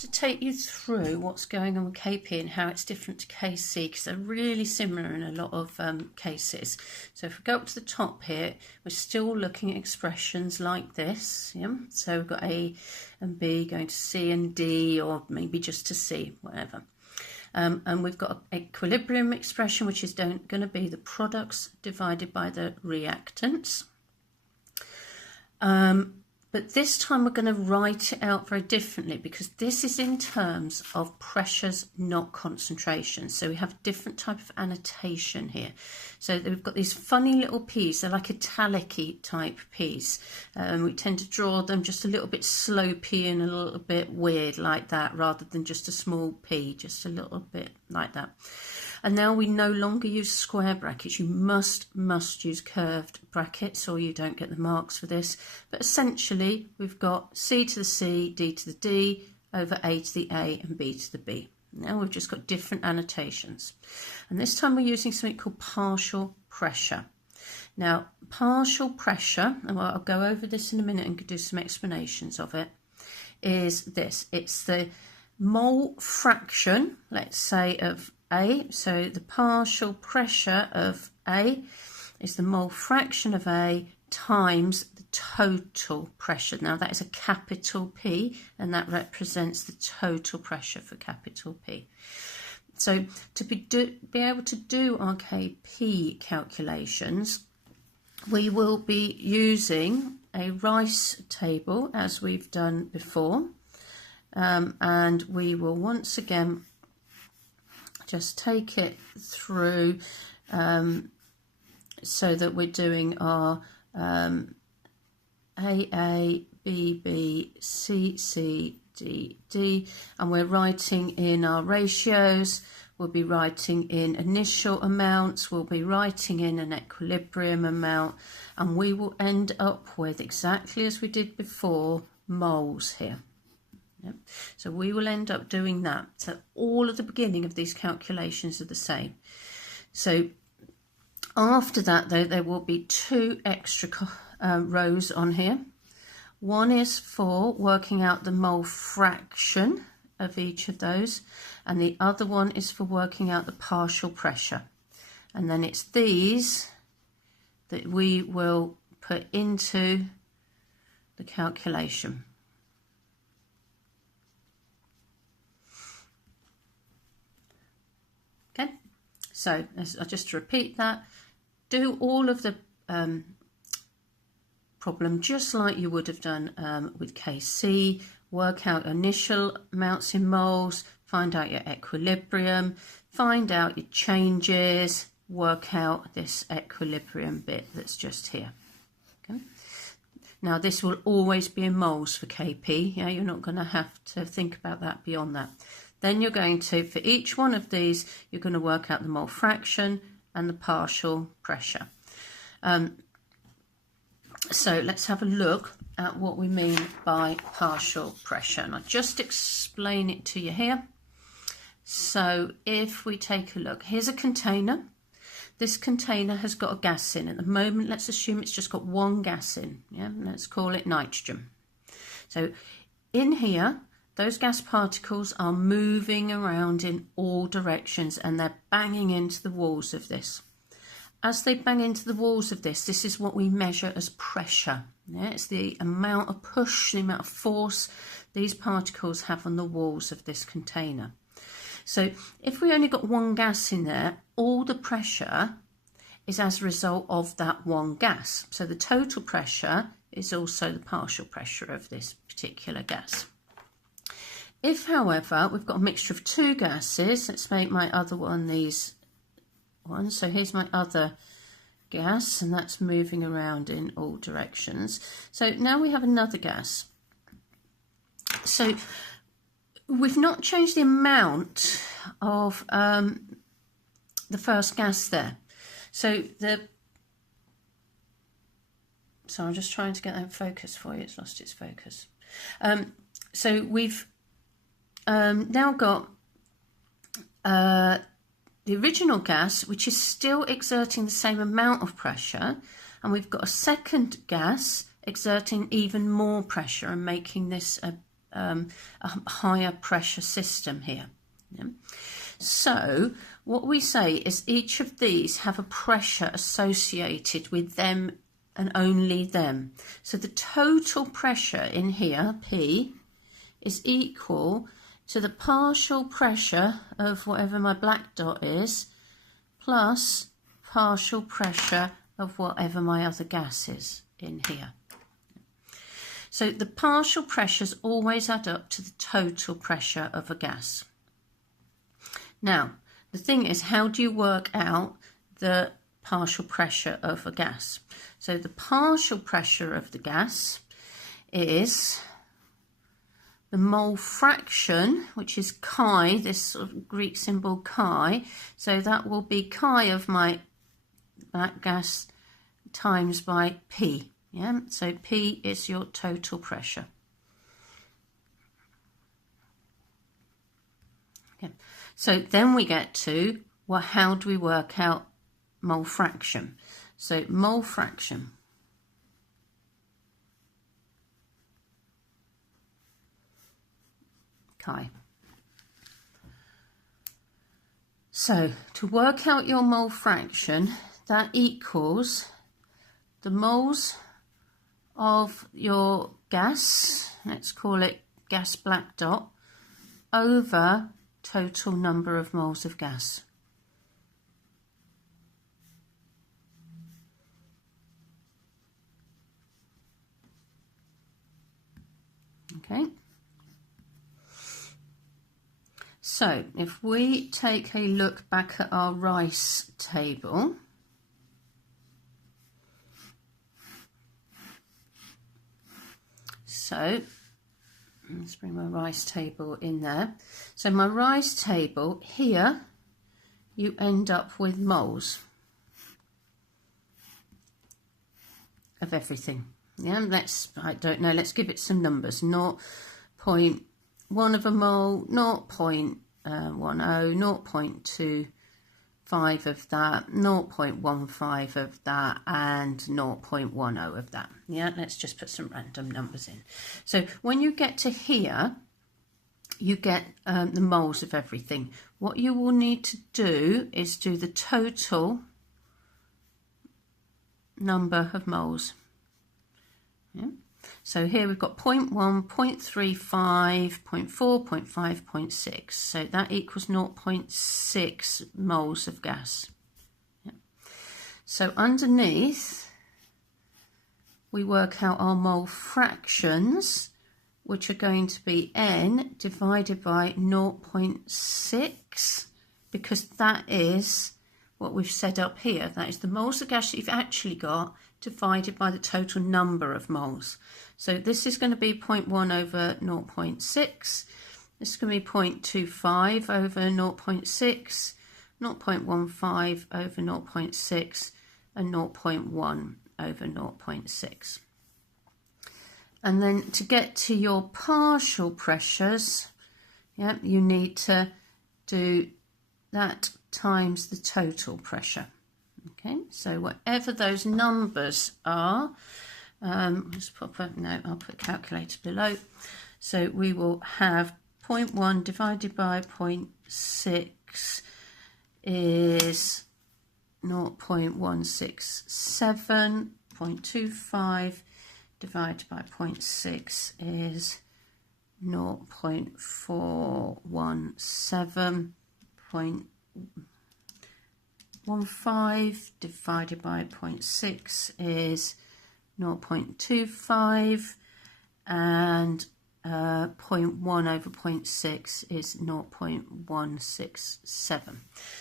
to take you through what's going on with KP and how it's different to KC, because they're really similar in a lot of cases. So if we go up to the top here, we're still looking at expressions like this. Yeah? So we've got A and B going to C and D, or maybe just to C, whatever. And we've got an equilibrium expression, which is going to be the products divided by the reactants. But this time we're going to write it out very differently, because this is in terms of pressures, not concentrations. So we have a different type of annotation here. So we've got these funny little P's. They're like italic-y type P's. We tend to draw them just a little bit slopey and a little bit weird like that, rather than just a small P, just a little bit like that. And now we no longer use square brackets. You must use curved brackets, or you don't get the marks for this. But essentially, we've got C to the C, D to the D, over A to the A, and B to the B. Now we've just got different annotations. And this time we're using something called partial pressure. Now, partial pressure, and I'll go over this in a minute and do some explanations of it, is this. It's the mole fraction, let's say, of A. So the partial pressure of A is the mole fraction of A times the total pressure. Now that is a capital P, and that represents the total pressure for capital P. So to be able to do our KP calculations, we will be using a Rice table as we've done before, and we will once again just take it through so that we're doing our AA, BB, CC, DD, and we're writing in our ratios. We'll be writing in initial amounts, we'll be writing in an equilibrium amount, and we will end up with, exactly as we did before, moles here. Yep. So we will end up doing that. So all at the beginning of these calculations are the same. So after that, though, there will be two extra rows on here. One is for working out the mole fraction of each of those, and the other one is for working out the partial pressure. And then it's these that we will put into the calculation. Okay, so just to repeat that, do all of the problem just like you would have done with KC. Work out initial amounts in moles, find out your equilibrium, find out your changes, work out this equilibrium bit that's just here. Okay. Now this will always be in moles for KP. Yeah, you're not going to have to think about that beyond that. Then you're going to, for each one of these, you're going to work out the mole fraction and the partial pressure. So let's have a look at what we mean by partial pressure. And I'll just explain it to you here. So if we take a look, here's a container. This container has got a gas in. At the moment, let's assume it's just got one gas in. Yeah, let's call it nitrogen. So in here, those gas particles are moving around in all directions, and they're banging into the walls of this. As they bang into the walls of this, this is what we measure as pressure. Yeah, it's the amount of push, the amount of force these particles have on the walls of this container. So if we only got one gas in there, all the pressure is as a result of that one gas. So the total pressure is also the partial pressure of this particular gas. If, however, we've got a mixture of two gases, let's make my other one these ones. So here's my other gas, and that's moving around in all directions. So now we have another gas. So we've not changed the amount of the first gas there. So I'm just trying to get that in focus for you. It's lost its focus. So we've now got the original gas, which is still exerting the same amount of pressure, and we've got a second gas exerting even more pressure and making this a a higher pressure system here. Yeah. So what we say is each of these have a pressure associated with them and only them. So the total pressure in here, P, is equal to the partial pressure of whatever my black dot is, plus partial pressure of whatever my other gas is in here. So the partial pressures always add up to the total pressure of a gas. Now, the thing is, how do you work out the partial pressure of a gas? So the partial pressure of the gas is the mole fraction, which is chi, this sort of Greek symbol chi. So that will be chi of my black gas times by P. Yeah, so P is your total pressure. Okay. So then we get to, well, how do we work out mole fraction? So mole fraction. Chi. So to work out your mole fraction, that equals the moles of your gas, let's call it gas black dot, over total number of moles of gas. Okay. So if we take a look back at our rice table, so let's bring my rice table in there. So my rice table here, you end up with moles of everything. Yeah, I don't know, let's give it some numbers. 0.1 of a mole, 0.10, 0.25 of that, 0.15 of that, and 0.10 of that. Yeah, let's just put some random numbers in. So when you get to here, you get the moles of everything. What you will need to do is do the total number of moles. Yeah. So here we've got 0.1, 0.35, 0.4, 0.5, 0.6. So that equals 0.6 moles of gas. Yeah. So underneath, we work out our mole fractions, which are going to be N divided by 0.6, because that is what we've said up here. That is the moles of gas that you've actually got divided by the total number of moles. So this is going to be 0.1 over 0.6. This is going to be 0.25 over 0.6, 0.15 over 0.6, and 0.1 over 0.6. And then to get to your partial pressures, yeah, you need to do that times the total pressure. Okay, so whatever those numbers are, just pop a note, I'll put calculator below. So we will have 0.1 divided by 0.6 is 0.167, 0.25 divided by 0.6 is 0.417, 0.15 divided by 0.6 is 0.25, and 0.1 over 0.6 is 0.167.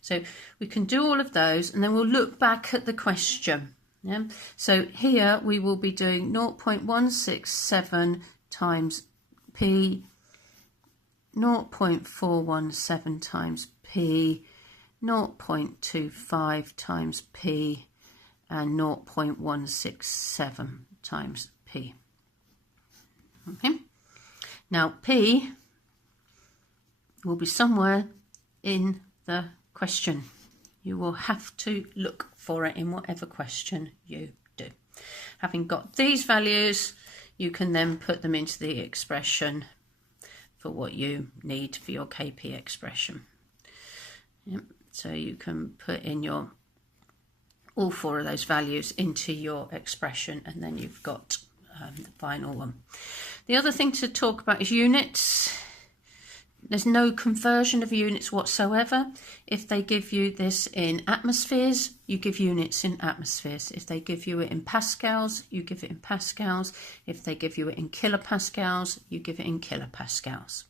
So we can do all of those, and then we'll look back at the question. Yeah? So here we will be doing 0.167 times P, 0.417 times P, 0.25 times P, and 0.167 times P. Okay. Now P will be somewhere in the question. You will have to look for it in whatever question you do. Having got these values, you can then put them into the expression for what you need for your kp expression. Yep. So you can put in your all 4 of those values into your expression, and then you've got the final one. The other thing to talk about is units. There's no conversion of units whatsoever. If they give you this in atmospheres, you give units in atmospheres. If they give you it in pascals, you give it in pascals. If they give you it in kilopascals, you give it in kilopascals.